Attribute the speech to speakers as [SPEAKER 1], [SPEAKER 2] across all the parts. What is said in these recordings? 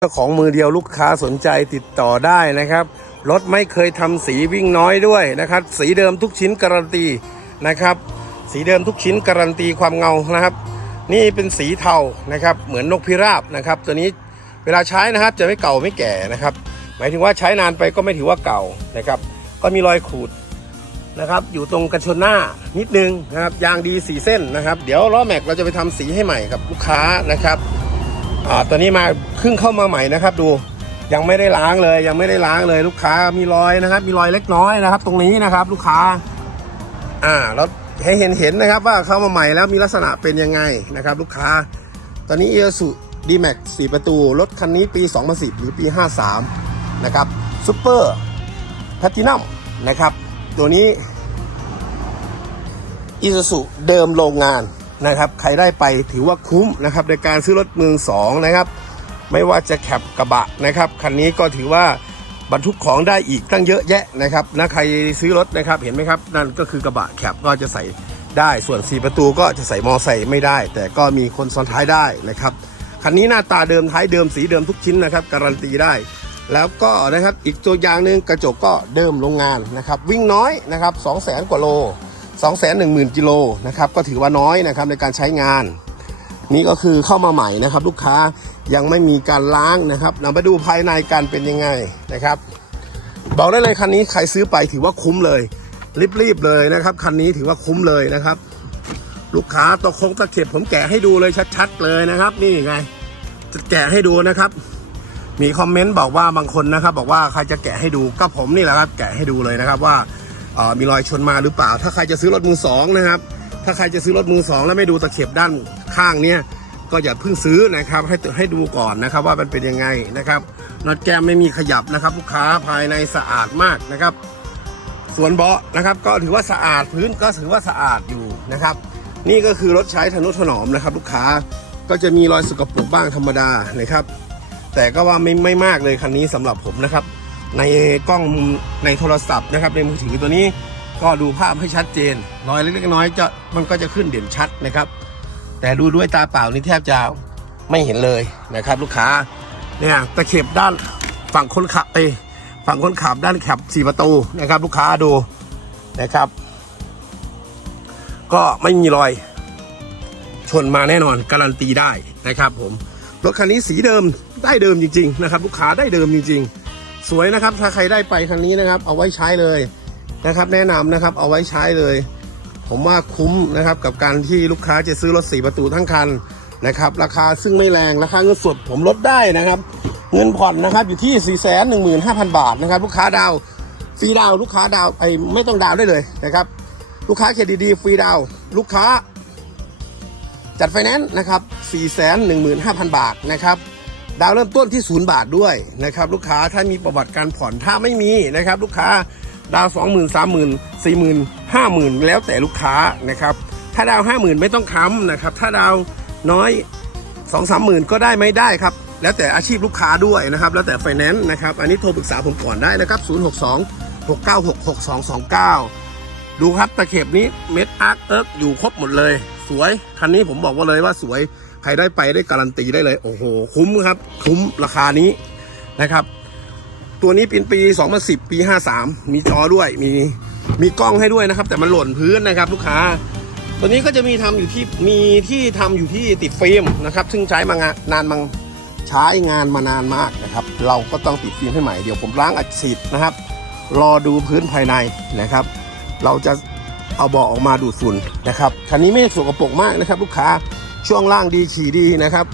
[SPEAKER 1] เจ้าของมือเดียวลูกค้าสนใจติดต่อได้นะครับ รถไม่เคยทำสีวิ่งน้อยด้วยนะครับ สีเดิมทุกชิ้นการันตีนะครับ สีเดิมทุกชิ้นการันตีความเงานะครับ นี่เป็นสีเทานะครับ เหมือนนกพิราบนะครับ ตัวนี้เวลาใช้นะครับจะไม่เก่าไม่แก่นะครับ หมายถึงว่าใช้นานไปก็ไม่ถือว่าเก่านะครับ ก็มีรอยขูดนะครับ อยู่ตรงกันชนหน้านิดนึงนะครับ ยางดีสีเส้นนะครับ เดี๋ยวล้อแม็กเราจะไปทำสีให้ใหม่กับลูกค้านะครับ อ่าตัวนี้มาเพิ่งเข้ามาใหม่นะครับ ดูยังไม่ได้ล้างเลย ยังไม่ได้ล้างเลย ลูกค้ามีรอยนะครับ มีรอยเล็กน้อยนะครับ ตรงนี้นะครับ ลูกค้า อ่าแล้วให้เห็นเห็นนะครับ ว่าเข้ามาใหม่แล้วมีลักษณะเป็นยังไงนะครับ ลูกค้า ตอนนี้เอสุดีแม็กสี่ประตูรถคันนี้ปี 2010 หรือปี 53 นะครับซูเปอร์แพทินัมนะครับ ตัวนี้อีซูซุเดิมโรงงาน นะครับใครได้ไปถือว่าคุ้มนะครับในการซื้อรถมือสองนะครับ ไม่ว่าจะแคปกระบะนะครับคันนี้ก็ถือว่าบรรทุกของได้อีกตั้งเยอะแยะนะครับนะใครซื้อรถนะครับเห็นไหมครับ นั่นก็คือกระบะแคปก็จะใส่ได้ส่วน4ประตูก็จะใส่มอไซค์ไม่ได้ แต่ก็มีคนซ้อนท้ายได้นะครับคันนี้หน้าตาเดิมท้ายเดิมสีเดิมทุกชิ้นนะครับ การันตีได้ แล้วก็นะครับอีกตัวอย่างหนึ่งกระจกก็เดิมโรงงานนะครับ วิ่งน้อยนะครับ2 0 0 0 0 0กว่าโล 2 1 0 0 0 0กิโลนะครับก็ถือว่าน้อยนะครับในการใช้งาน นี่ก็คือเข้ามาใหม่นะครับ ลูกค้ายังไม่มีการล้างนะครับเราไปดูภายในกันเป็นยังไงนะครับ บอกได้เลยคันนี้ใครซื้อไปถือว่าคุ้มเลย รีบๆเลยนะครับคันนี้ถือว่าคุ้มเลยนะครับ ลูกค้าตะคงตะเข็บผมแกะให้ดูเลยชัด ๆ เลยนะครับ นี่ไง จะแกะให้ดูนะครับ มีคอมเมนต์บอกว่าบางคนนะครับ บอกว่าใครจะแกะให้ดูก็ผมนี่แหละครับ แกะให้ดูเลยนะครับว่า มีรอยชนมาหรือเปล่า ถ้าใครจะซื้อรถมือสองนะครับ ถ้าใครจะซื้อรถมือสองแล้วไม่ดูตะเข็บด้านข้างเนี่ยก็อย่าเพิ่งซื้อนะครับ ให้ให้ดูก่อนนะครับว่ามันเป็นยังไงนะครับน็อตแก้มไม่มีขยับนะครับ ลูกค้าภายในสะอาดมากนะครับ ส่วนเบาะนะครับ ก็ถือว่าสะอาดพื้นก็ถือว่าสะอาดอยู่นะครับ นี่ก็คือรถใช้ทนุถนอมนะครับ ลูกค้าก็จะมีรอยสกปรกบ้างธรรมดานะครับ แต่ก็ว่าไม่ไม่มากเลยคันนี้สำหรับผมนะครับ ในกล้องในโทรศัพท์นะครับในมือถือตัวนี้ก็ดูภาพให้ชัดเจนรอยเล็กๆน้อยจะมันก็จะขึ้นเด่นชัดนะครับ แต่ดูด้วยตาเปล่านี่แทบจะไม่เห็นเลยนะครับ ลูกค้าเนี่ยตะเข็บด้านฝั่งคนขับเอฝั่งคนขับด้านแคบสี่ประตูนะครับ ลูกค้าดูนะครับ ก็ไม่มีรอยชนมาแน่นอนการันตีได้นะครับผมรถคันนี้สีเดิมได้เดิมจริง ๆ นะครับ ลูกค้าได้เดิมจริง ๆ สวยนะครับ ถ้าใครได้ไปคันนี้นะครับ เอาไว้ใช้เลยนะครับ แนะนำนะครับ เอาไว้ใช้เลย ผมว่าคุ้มนะครับกับการที่ลูกค้าจะซื้อรถสีประตูทั้งคันนะครับ ราคาซึ่งไม่แรงราคาเงินสดผมลดได้นะครับ เงินผ่อนนะครับอยู่ที่4 1 5 0 0 0บาทนะครับ ลูกค้าดาวฟรีดาวลูกค้าดาวไปไม่ต้องดาวได้เลยนะครับ ลูกค้าเครดิตดีฟรีดาวลูกค้าจัดไฟแนนซ์นะครับ415,000 บาทนะครับ ดาวเริ่มต้นที่0บาทด้วยนะครับลูกค้าถ้ามีประวัติการผ่อนถ้าไม่มีนะครับลูกค้าดาว20,000 30,000 40,000 50,000แล้วแต่ลูกค้านะครับถ้าดาว50,000ไม่ต้องค้ำนะครับถ้าดาวน้อย2 3 0,000ก็ได้ไม่ได้ครับแล้วแต่อาชีพลูกค้าด้วยนะครับ แล้วแต่ไฟแนนซ์นะครับ อันนี้โทรปรึกษาผมก่อนได้นะครับ 062 696 6229 ดูครับตะเข็บนี้เม็ดอาร์คเอิร์กอยู่ครบหมดเลย สวย คันนี้ผมบอกว่าเลยว่าสวย ใครได้ไปได้การันตีได้เลย โอ้โห คุ้มครับ คุ้มราคานี้นะครับ ตัวนี้เป็นปี 2010 ปี 53 มีจอด้วย มีมีกล้องให้ด้วยนะครับ แต่มันหล่นพื้นนะครับ ลูกค้า ตัวนี้ก็จะมีทำอยู่ที่มีที่ทำอยู่ที่ติดฟิล์มนะครับ ซึ่งใช้มางานนานมังใช้งานมานานมากนะครับ เราก็ต้องติดฟิล์มให้ใหม่เดี๋ยวผมล้างอัดฉีดนะครับ รอดูพื้นภายในนะครับ เราจะเอาเบาะออกมาดูดฝุ่นนะครับคันนี้ไม่ได้สกปรกมากนะครับ ลูกค้า ช่วงล่างดีขี่ดีนะครับ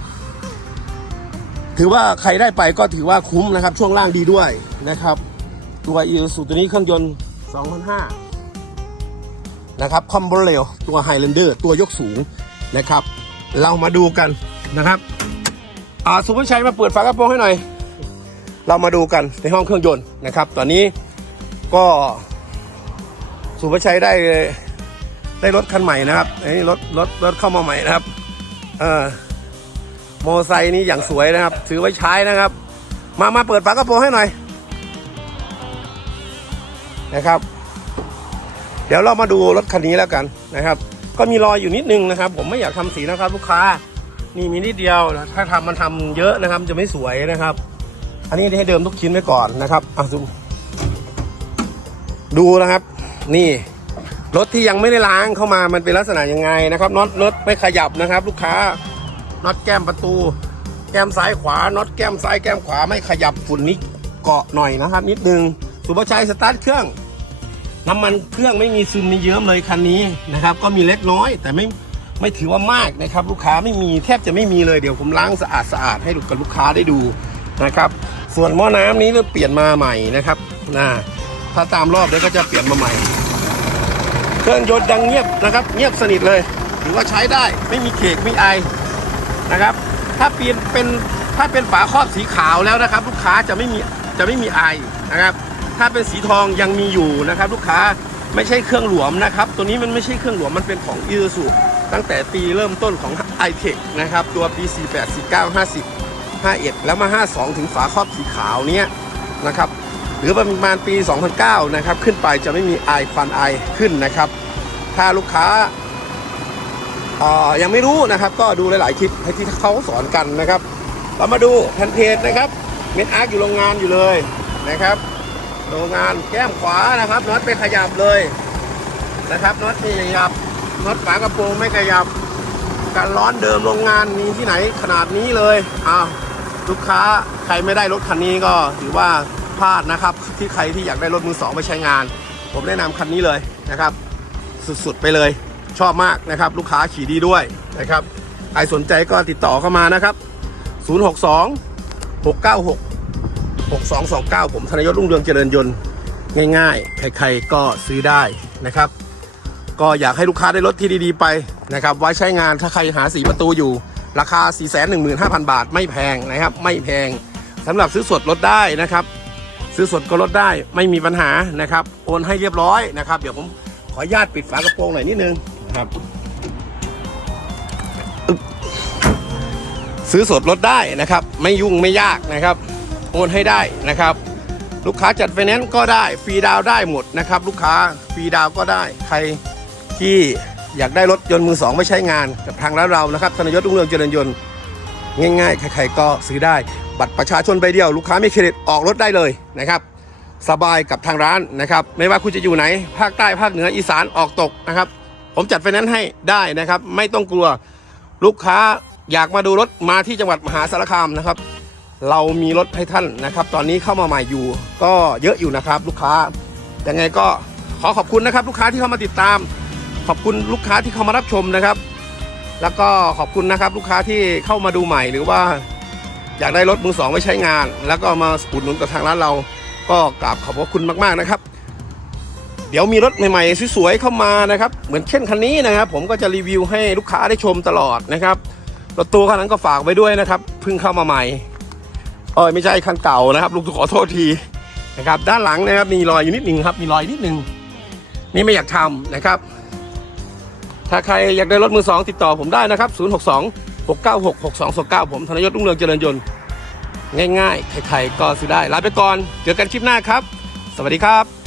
[SPEAKER 1] ถือว่าใครได้ไปก็ถือว่าคุ้มนะครับ ช่วงล่างดีด้วยนะครับ ตัวอีซูตัวนี้เครื่องยนต์2,500นะครับคอมโบเรลตัวไฮแลนเดอร์ตัวยกสูงนะครับ เรามาดูกันนะครับอ่าสุภชัยมาเปิดฝากระโปรงให้หน่อย เรามาดูกันในห้องเครื่องยนต์นะครับ ตอนนี้ก็สุภชัยได้ได้รถคันใหม่นะครับไอ้รถรถรถเข้ามาใหม่นะครับ เออโมอไซค์นี้อย่างสวยนะครับ ถือไว้ใช้นะครับ มามาเปิดฝากระโปรงให้หน่อยนะครับ เดี๋ยวเรามาดูรถคันนี้แล้วกันนะครับ ก็มีรอยอยู่นิดนึงนะครับ ผมไม่อยากทำสีนะครับ ลูกค้า นี่มีนิดเดียวถ้าทำมันทำเยอะนะครับ จะไม่สวยนะครับ อันนี้ให้เดิมทุกชิ้นไว้ก่อนนะครับอะซูดูนะครับ นี่ รถที่ยังไม่ได้ล้างเข้ามามันเป็นลักษณะยังไงนะครับน็อตน็อตไม่ขยับนะครับ ลูกค้าน็อตแก้มประตู แก้มซ้ายขวาน็อตแก้มซ้ายแก้มขวาไม่ขยับฝุ่นนี้เกาะหน่อยนะครับ นิดนึงสุภาชัยสตาร์ทเครื่อง น้ำมันเครื่องไม่มีซึมมีเยิ้มเลยคันนี้นะครับ ก็มีเล็กน้อย แต่ไม่ไม่ถือว่ามากนะครับ ลูกค้าไม่มีแทบจะไม่มีเลยเดี๋ยวผมล้างสะอาดสะอาดให้กับลูกค้าได้ดูนะครับ ส่วนหม้อน้ำนี้เราเปลี่ยนมาใหม่นะครับนะถ้าตามรอบเดี๋ยวก็จะเปลี่ยนมาใหม่ เครื่องยนต์ดังเงียบนะครับ เงียบสนิทเลยถือว่าใช้ได้ไม่มีเคกไม่ไอนะครับ ถ้าเปลี่ยนเป็นถ้าเป็นฝาครอบสีขาวแล้วนะครับ ลูกค้าจะไม่มีจะไม่มีไอนะครับ ถ้าเป็นสีทองยังมีอยู่นะครับ ลูกค้าไม่ใช่เครื่องหลวมนะครับ ตัวนี้มันไม่ใช่เครื่องหลวมมันเป็นของยูสุตั้งแต่ปีเริ่มต้นของ i t e c h นะครับตัวปี 48 49 50 51 แล้วมา 52 ถึงฝาครอบสีขาวเนี้ยนะครับห รือประมาณปี 2009 นะครับ ขึ้นไปจะไม่มีไอควันไอขึ้นนะครับ ถ้าลูกค้าอ่อยังไม่รู้นะครับ ก็ดูหลาย ๆ คลิปให้ที่เขาสอนกันนะครับ เรามาดูแผ่นเพจนะครับเม็ดอาร์คอยู่โรงงานอยู่เลยนะครับโรงงานแก้มขวานะครับน็อตไม่ขยับเลยนะครับน็อตไม่ขยับน็อตฝากระโปรงไม่ขยับ การร้อนเดิมโรงงานมีที่ไหนขนาดนี้เลยอ้าว ลูกค้าใครไม่ได้รถคันนี้ก็ถือว่าพลาดนะครับ ที่ใครที่อยากได้รถมือสองไปใช้งาน ผมแนะนำคันนี้เลยนะครับ สุดๆไปเลยชอบมากนะครับ ลูกค้าขี่ดีด้วยนะครับใครสนใจก็ติดต่อเข้ามานะครับ 062 696 6229 ผมธนยศรุ่งเรืองเจริญยนต์ง่ายๆ ใครๆก็ซื้อได้นะครับ ก็อยากให้ลูกค้าได้รถที่ดีๆไปนะครับ ไว้ใช้งานถ้าใครหาสีประตูอยู่ ราคา 415,000 บาท ไม่แพงนะครับ ไม่แพงสำหรับซื้อสดลดได้นะครับ ซื้อสดก็ลดได้ไม่มีปัญหานะครับ โอนให้เรียบร้อยนะครับ เดี๋ยวผมขออนุญาตปิดฝากระโปรงหน่อยนิดนึงนะครับอึ๊บซื้อสดลดได้นะครับ ไม่ยุ่งไม่ยากนะครับ โอนให้ได้นะครับ ลูกค้าจัดไฟแนนซ์ก็ได้ฟรีดาวน์ได้หมดนะครับ ลูกค้าฟรีดาวน์ก็ได้ใครที่ อยากได้รถยนต์มือสองไม่ใช้งานกับทางร้านเรานะครับธนยศรุ่งเรืองเจริญยนต์ง่ายๆ ใครๆก็ซื้อได้ บัตรประชาชนใบเดียว ลูกค้าไม่เครดิตออกรถได้เลยนะครับ สบายกับทางร้านนะครับ ไม่ว่าคุณจะอยู่ไหน ภาคใต้ภาคเหนืออีสานออกตกนะครับ ผมจัดไฟแนนซ์ให้ได้นะครับ ไม่ต้องกลัวลูกค้าอยากมาดูรถมาที่จังหวัดมหาสารคามนะครับ เรามีรถให้ท่านนะครับ ตอนนี้เข้ามาใหม่อยู่ ก็เยอะอยู่นะครับ ลูกค้ายังไงก็ขอขอบคุณนะครับ ลูกค้าที่เข้ามาติดตาม ขอบคุณลูกค้าที่เข้ามารับชมนะครับ แล้วก็ขอบคุณนะครับ ลูกค้าที่เข้ามาดูใหม่หรือว่า อยากได้รถมือสองไว้ใช้งาน แล้วก็มาอุดหนุนกับทางร้านเรา ก็กราบขอบพระคุณมากๆนะครับ เดี๋ยวมีรถใหม่ๆสวยๆเข้ามานะครับ เหมือนเช่นคันนี้นะครับ ผมก็จะรีวิวให้ลูกค้าได้ชมตลอดนะครับรถตู้คันนั้นก็ฝากไว้ด้วยนะครับเพิ่งเข้ามาใหม่เออไม่ใช่คันเก่านะครับลูกขอโทษทีนะครับ ด้านหลังนะครับมีรอยอยู่นิดหนึ่งครับ มีรอยนิดหนึ่งนี่ไม่อยากทำนะครับ ถ้าใครอยากได้รถมือสองติดต่อผมได้นะครับ 062 696 6229 ผมธนยศรุ่งเรืองเจริญยนต์ง่ายๆ ใครๆก็ซื้อได้ ลาไปก่อน เจอกันคลิปหน้าครับ สวัสดีครับ